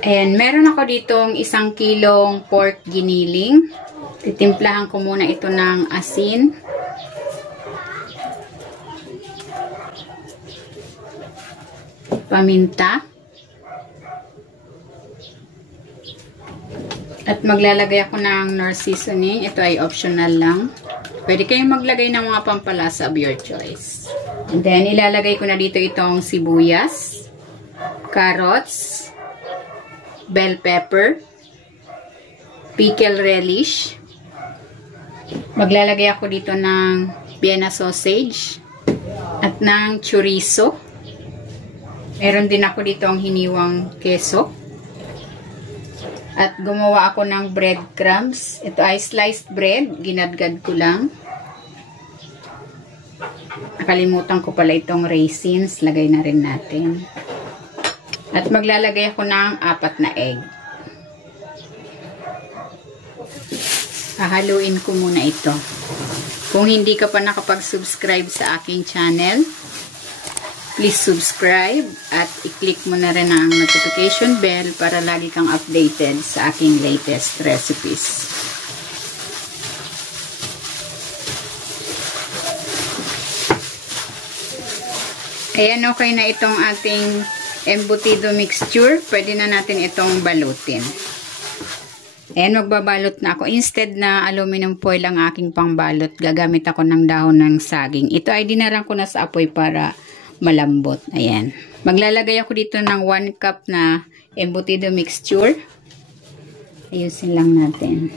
Ayan, meron ako ditong 1 kilong pork giniling. Titimplahan ko muna ito ng asin. Paminta. At maglalagay ako ng Knorr seasoning. Ito ay optional lang. Pwede kayong maglagay ng mga pampalasa of your choice. And then, ilalagay ko na dito itong sibuyas, carrots, bell pepper, pickle relish. Maglalagay ako dito ng Vienna sausage at ng chorizo. Meron din ako dito ang hiniwang keso. At gumawa ako ng breadcrumbs. Ito ay sliced bread. Ginadgad ko lang. Nakalimutan ko pala itong raisins. Lagay na rin natin. At maglalagay ako ng 4 na egg. Hahaluin ko muna ito. Kung hindi ka pa nakapag-subscribe sa aking channel, please subscribe at i-click mo na rin ang notification bell para lagi kang updated sa aking latest recipes. Ayan, okay na itong ating embutido mixture. Pwede na natin itong balutin. Ayan, magbabalot na ako. Instead na aluminum foil ang aking pangbalot, gagamit ako ng dahon ng saging. Ito ay dinarang ko na sa apoy para malambot. Ayan. Maglalagay ako dito ng 1 cup na embutido mixture. Ayusin lang natin.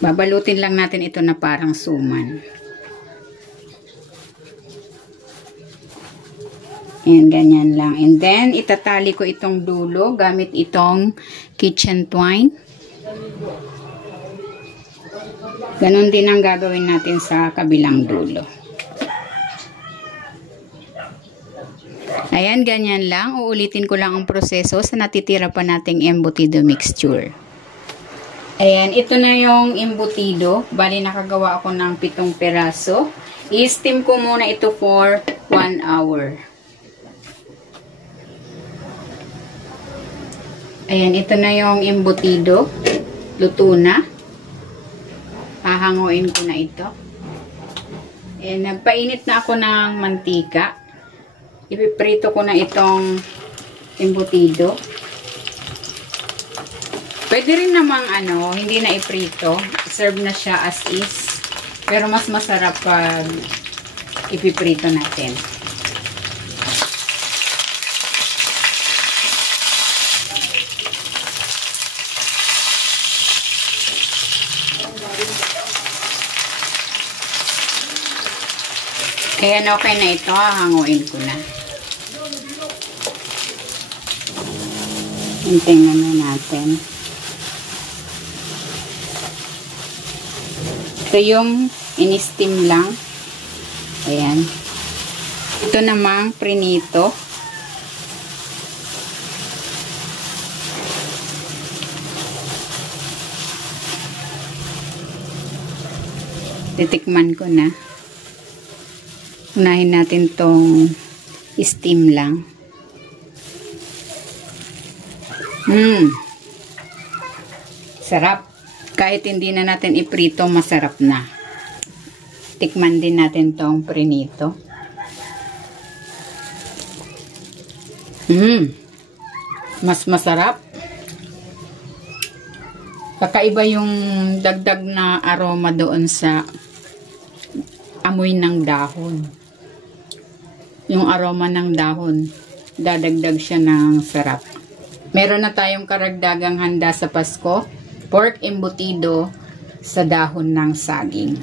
Babalutin lang natin ito na parang suman. Ayan, ganyan lang. And then, itatali ko itong dulo gamit itong kitchen twine. Ganon din ang gagawin natin sa kabilang dulo. Ayan, ganyan lang. Uulitin ko lang ang proseso sa natitira pa nating embutido mixture. Ayan, ito na yung embutido. Bali, nakagawa ako ng 7 peraso. I-steam ko muna ito for 1 hour. Ayan, ito na yung embutido. Luto na. Hahanguin ko na ito. Ayan, nagpainit na ako ng mantika. Ipiprito ko na itong embutido. Pwede rin namang hindi na iprito. Serve na siya as is. Pero mas masarap pag ipiprito natin. Kaya okay na ito, hahanguin ko na. Tingnan na natin. Ito yung in-steam lang. Ayan. Ito namang prinito. Titikman ko na. Unahin natin tong steam lang. Sarap. Kahit hindi na natin iprito, masarap na. Tikman din natin tong prinito. Mas masarap. Kakaiba yung dagdag na aroma doon sa amoy ng dahon. Yung aroma ng dahon, dadagdag siya ng sarap. Meron na tayong karagdagang handa sa Pasko, pork embutido sa dahon ng saging.